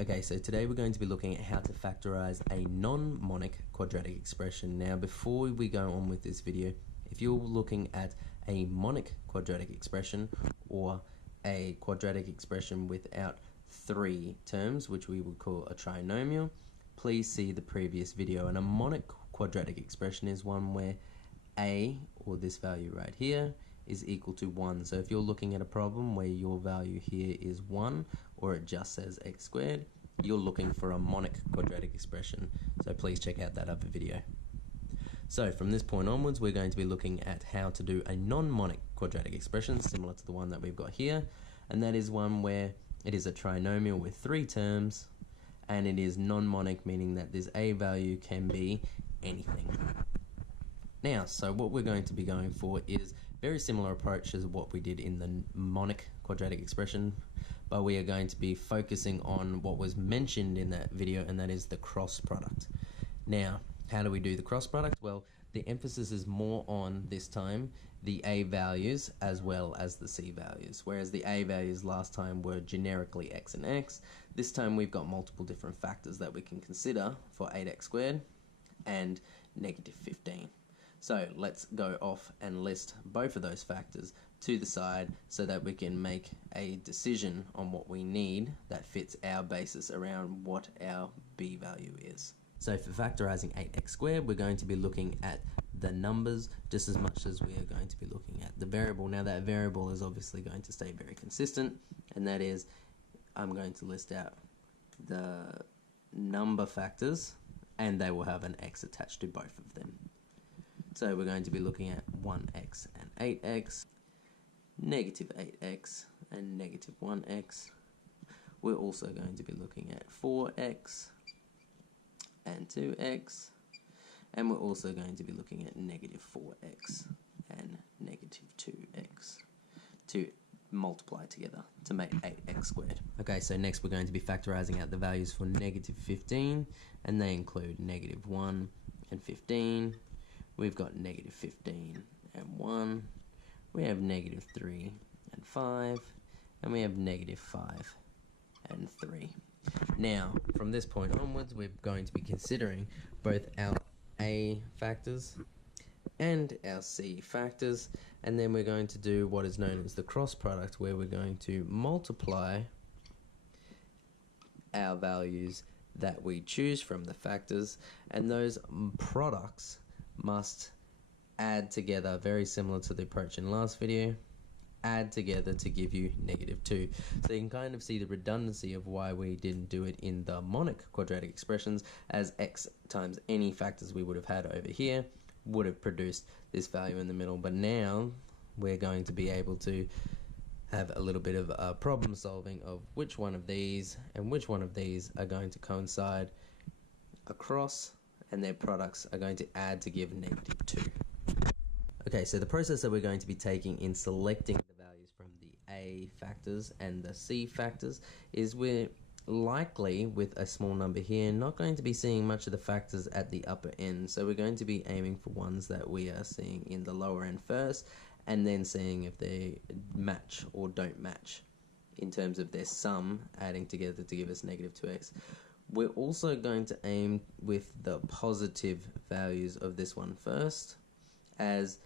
Okay, so today we're going to be looking at how to factorize a non-monic quadratic expression. Now, before we go on with this video, if you're looking at a monic quadratic expression or a quadratic expression without three terms, which we would call a trinomial, please see the previous video. And a monic quadratic expression is one where a, or this value right here, is equal to 1. So if you're looking at a problem where your value here is 1, or it just says x squared, you're looking for a monic quadratic expression. So please check out that other video. So from this point onwards, we're going to be looking at how to do a non-monic quadratic expression, similar to the one that we've got here. And that is one where it is a trinomial with three terms, and it is non-monic, meaning that this a value can be anything. Now, so what we're going to be going for is very similar approach as what we did in the monic quadratic expression, but we are going to be focusing on what was mentioned in that video, and that is the cross product. Now, how do we do the cross product? Well, the emphasis is more on, this time, the a values as well as the c values. Whereas the a values last time were generically x and x, this time we've got multiple different factors that we can consider for 8x squared and negative 15. So let's go off and list both of those factors to the side so that we can make a decision on what we need that fits our basis around what our b value is. So for factorising 8x squared, we're going to be looking at the numbers just as much as we are going to be looking at the variable. Now that variable is obviously going to stay very consistent, and that is, I'm going to list out the number factors, and they will have an x attached to both of them. So we're going to be looking at 1x and 8x, negative 8x and negative 1x. We're also going to be looking at 4x and 2x, and we're also going to be looking at negative 4x and negative 2x to multiply together to make 8x squared. Okay, so next we're going to be factorising out the values for negative 15, and they include negative 1 and 15. We've got negative 15 and 1, we have negative 3 and 5, and we have negative 5 and 3. Now, from this point onwards, we're going to be considering both our a factors and our c factors, and then we're going to do what is known as the cross product, where we're going to multiply our values that we choose from the factors, and those products must add together, very similar to the approach in last video, add together to give you negative 2. So you can kind of see the redundancy of why we didn't do it in the monic quadratic expressions, as x times any factors we would have had over here would have produced this value in the middle. But now we're going to be able to have a little bit of problem solving of which one of these and which one of these are going to coincide across, and their products are going to add to give negative 2. Okay, so the process that we're going to be taking in selecting the values from the a factors and the c factors is we're likely, with a small number here, not going to be seeing much of the factors at the upper end. So we're going to be aiming for ones that we are seeing in the lower end first, and then seeing if they match or don't match in terms of their sum adding together to give us negative 2x. We're also going to aim with the positive values of this one first, as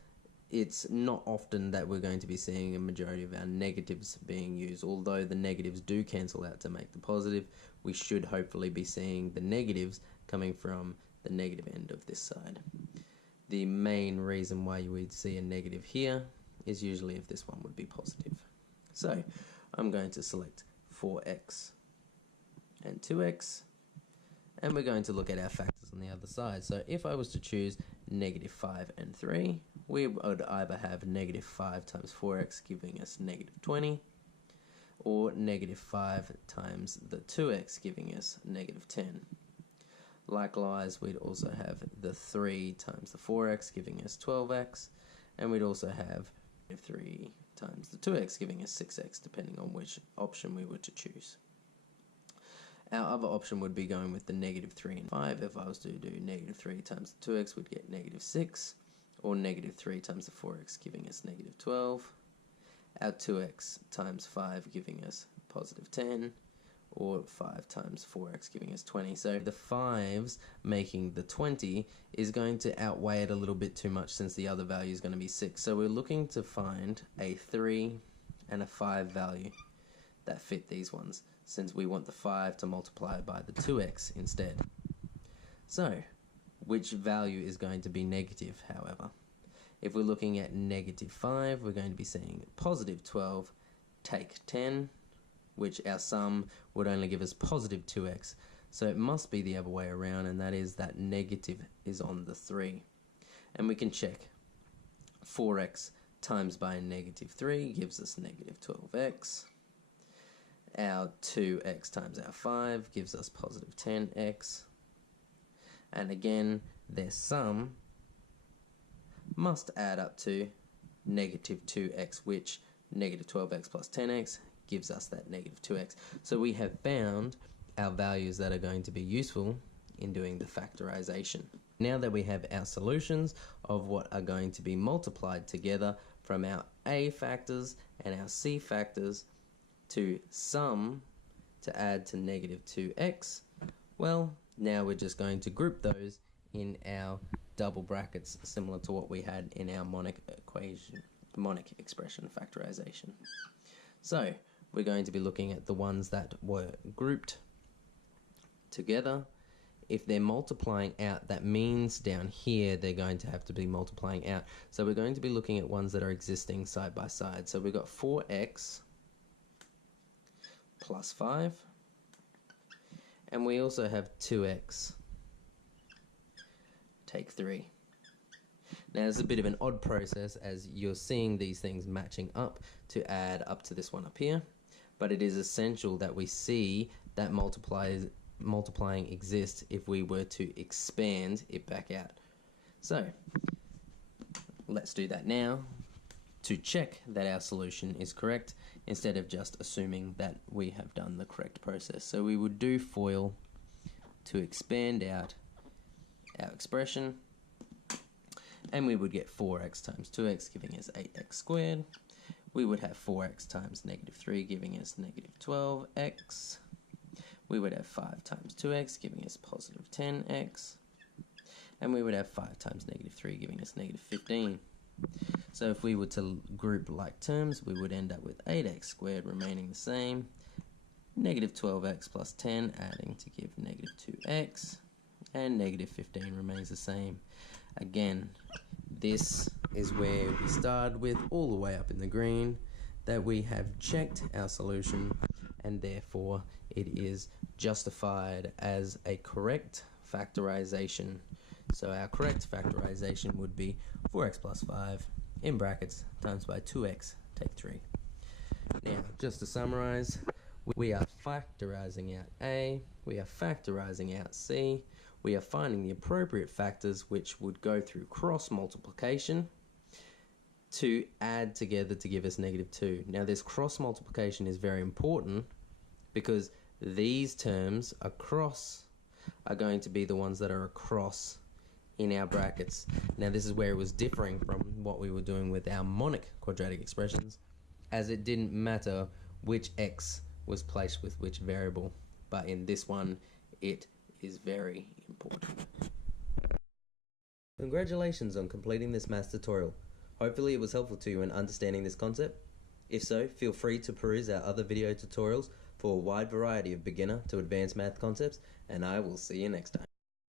it's not often that we're going to be seeing a majority of our negatives being used. Although the negatives do cancel out to make the positive, we should hopefully be seeing the negatives coming from the negative end of this side. The main reason why you would see a negative here is usually if this one would be positive. So I'm going to select 4x and 2x, and we're going to look at our factors on the other side. So if I was to choose negative 5 and 3, we would either have negative 5 times 4x giving us negative 20, or negative 5 times the 2x giving us negative 10. Likewise, we'd also have the 3 times the 4x giving us 12x, and we'd also have 3 times the 2x giving us 6x, depending on which option we were to choose. Our other option would be going with the negative 3 and 5. If I was to do negative 3 times the 2x, we'd get negative 6, or negative 3 times the 4x giving us negative 12. Our 2x times 5 giving us positive 10, or 5 times 4x giving us 20. So the 5's making the 20 is going to outweigh it a little bit too much since the other value is going to be 6. So we're looking to find a 3 and a 5 value that fit these ones, since we want the 5 to multiply by the 2x instead. So which value is going to be negative, however? If we're looking at negative 5, we're going to be saying positive 12, take 10, which our sum would only give us positive 2x. So it must be the other way around, and that is that negative is on the 3. And we can check. 4x times by negative 3 gives us negative 12x. Our 2x times our 5 gives us positive 10x. And again, their sum must add up to negative 2x, which negative 12x plus 10x gives us that negative 2x. So we have found our values that are going to be useful in doing the factorization. Now that we have our solutions of what are going to be multiplied together from our a factors and our c factors to sum to add to negative 2x, well, now we're just going to group those in our double brackets, similar to what we had in our Monic expression factorization. So we're going to be looking at the ones that were grouped together. If they're multiplying out, that means down here they're going to have to be multiplying out. So we're going to be looking at ones that are existing side by side. So we've got 4x plus 5, and we also have 2x take 3. Now it's a bit of an odd process, as you're seeing these things matching up to add up to this one up here, but it is essential that we see that multiplying exists if we were to expand it back out. So let's do that now to check that our solution is correct, instead of just assuming that we have done the correct process. So we would do FOIL to expand out our expression, and we would get 4x times 2x giving us 8x squared. We would have 4x times negative 3 giving us negative 12x. We would have 5 times 2x giving us positive 10x. And we would have 5 times negative 3 giving us negative 15. So if we were to group like terms, we would end up with 8x squared remaining the same, negative 12x plus 10 adding to give negative 2x, and negative 15 remains the same. Again, this is where we started with, all the way up in the green, that we have checked our solution, and therefore it is justified as a correct factorization. So our correct factorization would be 4x plus 5 in brackets times by 2x take 3. Now, just to summarize, we are factorizing out A, we are factorizing out C, we are finding the appropriate factors which would go through cross multiplication to add together to give us negative 2. Now this cross multiplication is very important because these terms across are going to be the ones that are across in our brackets. Now this is where it was differing from what we were doing with our Monic quadratic expressions, as it didn't matter which x was placed with which variable, but in this one it is very important. Congratulations on completing this maths tutorial. Hopefully it was helpful to you in understanding this concept. If so, feel free to peruse our other video tutorials for a wide variety of beginner to advanced math concepts, and I will see you next time.